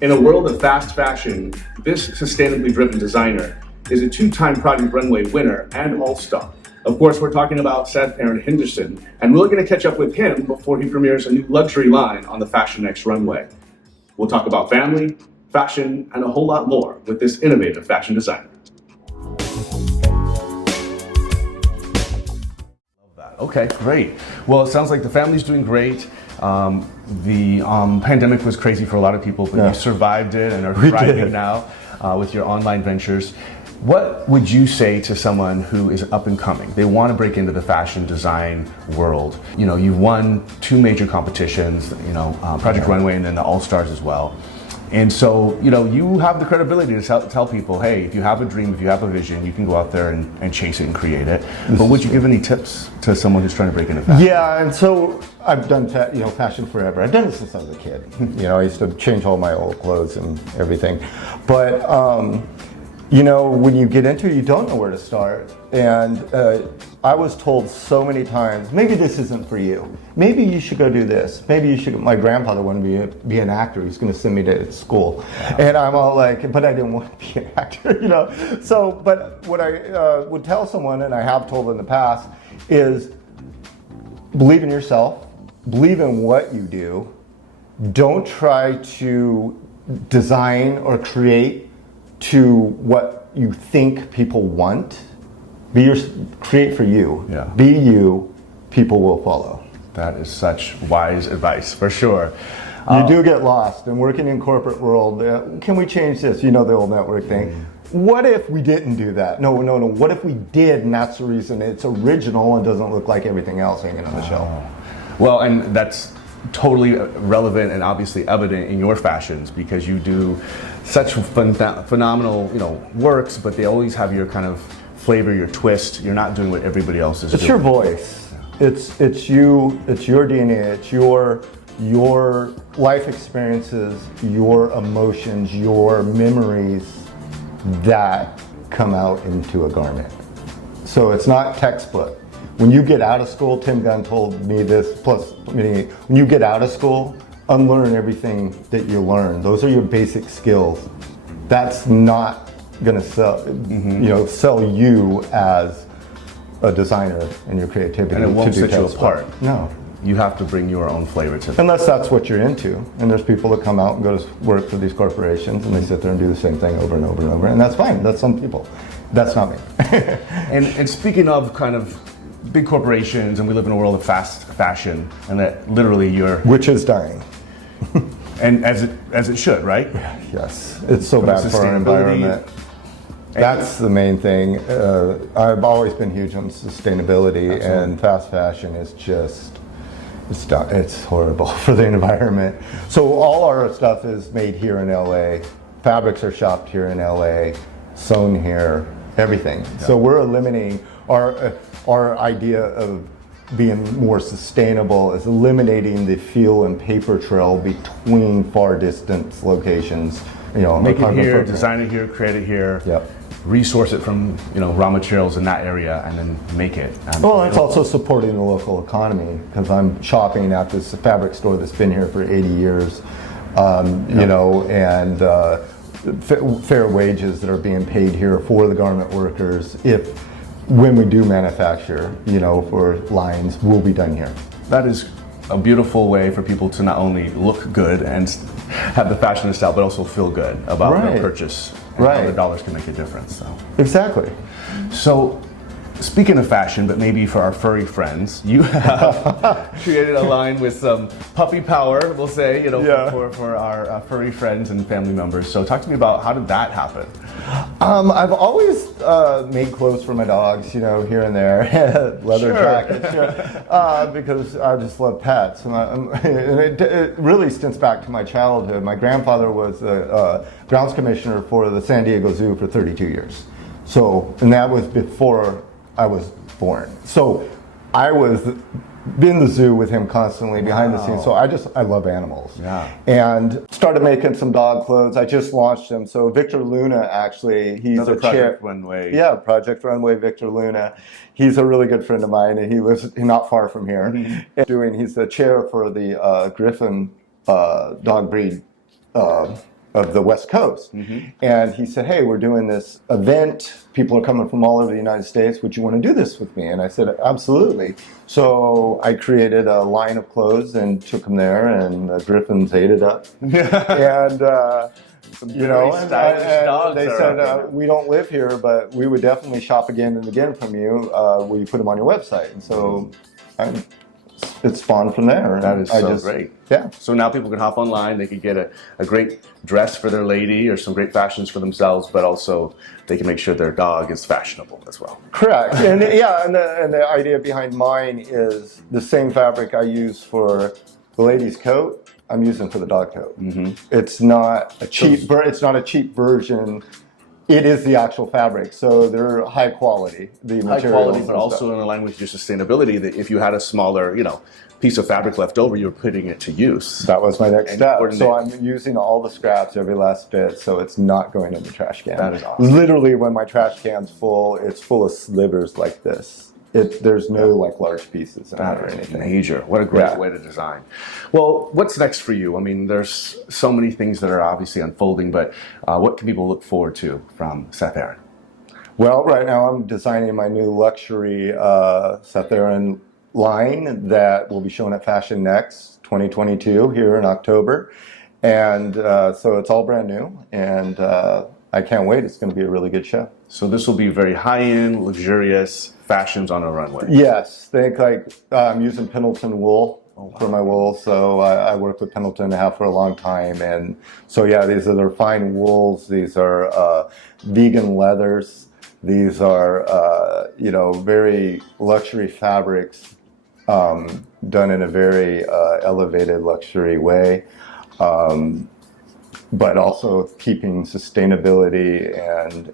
In a world of fast fashion, this sustainably driven designer is a two-time Project Runway winner and all-star. Of course, we're talking about Seth Aaron Henderson, and we're going to catch up with him before he premieres a new luxury line on the FashionXT runway. We'll talk about family, fashion, and a whole lot more with this innovative fashion designer. Okay, great. Well, it sounds like the family's doing great. The pandemic was crazy for a lot of people, but you survived it and are thriving now with your online ventures. What would you say to someone who is up and coming? They want to break into the fashion design world. You know, you've won 2 major competitions, Project Runway and then the All-Stars as well. And so, you have the credibility to tell people, hey, if you have a dream, if you have a vision, you can go out there and chase it and create it. But would you give any tips to someone who's trying to break into fashion? Yeah, and so I've done fashion forever. I've done it since I was a kid. I used to change all my old clothes and everything. But when you get into it, you don't know where to start. And I was told so many times, maybe this isn't for you. Maybe you should go do this. Maybe you should. My grandfather wanted to be an actor. He was going to send me to school. And I'm all like, but I didn't want to be an actor, So, but what I would tell someone, and I have told in the past, is believe in yourself. Believe in what you do. Don't try to design or create to what you think people want. Create for you. Yeah. Be you, people will follow. That is such wise advice, for sure. You do get lost, and working in corporate world, can we change this? The old network thing. What if we didn't do that? No. What if we did, and that's the reason it's original and doesn't look like everything else hanging on the shelf? Well, and that's totally relevant and obviously evident in your fashions, because you do such phenomenal, works, but they always have your kind of flavor, your twist. You're not doing what everybody else is doing. It's your voice. It's you. It's your DNA. It's your life experiences, your emotions, your memories that come out into a garment. So it's not textbook. When you get out of school, Tim Gunn told me this, when you get out of school, unlearn everything that you learn. Those are your basic skills. That's not going to sell you as a designer and your creativity. And it won't set you apart. No. You have to bring your own flavor to it. Unless that's what you're into. And there's people that come out and go to work for these corporations and they sit there and do the same thing over and over and over. And that's fine. That's some people. That's not me. and speaking of kind of big corporations, and we live in a world of fast fashion, and that literally which is dying. And as it should, right? Yes. It's so bad for our environment. That's the main thing. I've always been huge on sustainability. Absolutely. And fast fashion is just, it's horrible for the environment. So all our stuff is made here in LA. Fabrics are shopped here in LA, sewn here, everything. Yeah. So we're eliminating our idea of being more sustainable is eliminating the fuel and paper trail between far distance locations. Make it here, design it here, create it here. Yep. Resource it from raw materials in that area, and then make it. Well, it's also supporting the local economy, because I'm shopping at this fabric store that's been here for 80 years, and fair wages that are being paid here for the garment workers. When we do manufacture, for lines, will be done here. That is a beautiful way for people to not only look good and have the fashion and style, but also feel good about their purchase. And how the dollars can make a difference. So. Exactly. So, speaking of fashion, but maybe for our furry friends, you have created a line with some puppy power, we'll say, for our furry friends and family members. So talk to me about how did that happen? I've always made clothes for my dogs, here and there, leather jackets, because I just love pets. And it really stints back to my childhood. My grandfather was a grounds commissioner for the San Diego Zoo for 32 years. So, and that was before I was born. So I was been to the zoo with him constantly behind the scenes. So I love animals. Yeah. And started making some dog clothes. I just launched them. So Victor Luna, actually, he's Another a Project Runway. Yeah, Project Runway, Victor Luna. He's a really good friend of mine, and he lives not far from here. Mm-hmm. He's the chair for the Griffin dog breed of the West Coast. Mm-hmm. And he said, hey, we're doing this event. People are coming from all over the United States. Would you want to do this with me? And I said, absolutely. So I created a line of clothes and took them there, and the Griffins ate it up. And, you know, and they said, we don't live here, but we would definitely shop again and again from you. Will you put them on your website? And so it spawned from there. That is so great. Yeah. So now people can hop online, they can get a great dress for their lady or some great fashions for themselves, but also they can make sure their dog is fashionable as well. Correct. And the idea behind mine is the same fabric I use for the lady's coat, I'm using for the dog coat. Mm-hmm. It's not a cheap version. It is the actual fabric, so they're high quality. High quality, but also in line with your sustainability. That if you had a smaller, piece of fabric left over, you're putting it to use. That was my next step. So I'm using all the scraps, every last bit, so it's not going in the trash can. That is awesome. Literally, when my trash can's full, it's full of slivers like this. There's no large pieces in it or anything. Major. What a great way to design. Well, what's next for you? I mean, there's so many things that are obviously unfolding, but what can people look forward to from Seth Aaron? Well, right now I'm designing my new luxury Seth Aaron line that will be shown at FashionNXT 2022 here in October. And so it's all brand new, and I can't wait. It's going to be a really good show. So this will be very high-end, luxurious fashions on a runway. Yes, think I'm using Pendleton wool for my wool. So I worked with Pendleton and have for a long time, and so these are their fine wools. These are vegan leathers. These are very luxury fabrics done in a very elevated luxury way. But also keeping sustainability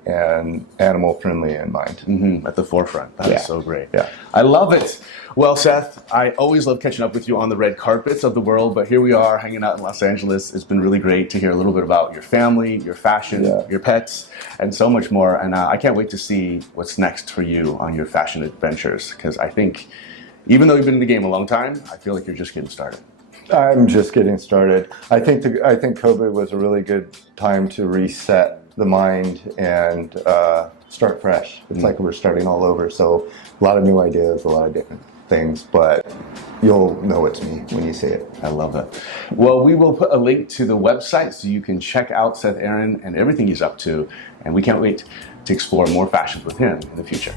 and animal friendly in mind. At the forefront. That is so great. Yeah. I love it. Well, Seth, I always love catching up with you on the red carpets of the world, but here we are hanging out in Los Angeles. It's been really great to hear a little bit about your family, your fashion, your pets, and so much more. And I can't wait to see what's next for you on your fashion adventures, because I think even though you've been in the game a long time, I feel like you're just getting started. I'm just getting started. I think COVID was a really good time to reset the mind and start fresh. It's like we're starting all over. So a lot of new ideas, a lot of different things, but you'll know it's me when you see it. I love that. Well, we will put a link to the website so you can check out Seth Aaron and everything he's up to. And we can't wait to explore more fashions with him in the future.